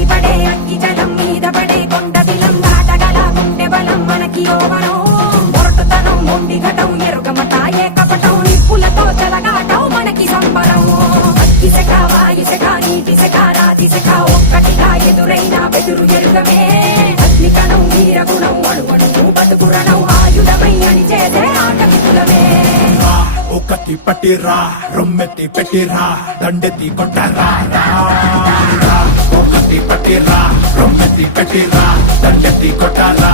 ఎగిసిపడే అగ్గి జలం మీద పడే కొండ దిలం దాటగల గుండె బలం మనకి ఓవరం మొరటుతనం మొండి ఘటం ఎరుగమట ఏకపటం నిప్పులతో చెలగాటం మనకి సంబరం అగ్గిసెక వాయుసెక నీటిసెక రాతిసెక ఒక్కటిగా ఎదురైన బెదురు ఎరుగమే అగ్నికణం వీరగుణం అణువణువు బతుకురణం ఆయుధమై అని చేసే ఆటవికులమే ఒకటి పట్టిరా రొమ్మెత్తి పెట్టిరా దండెత్తి కొట్టరా ఒకటి పట్టిరా రొమ్మెత్తి పెట్టిరా దండెత్తి కొట్టరా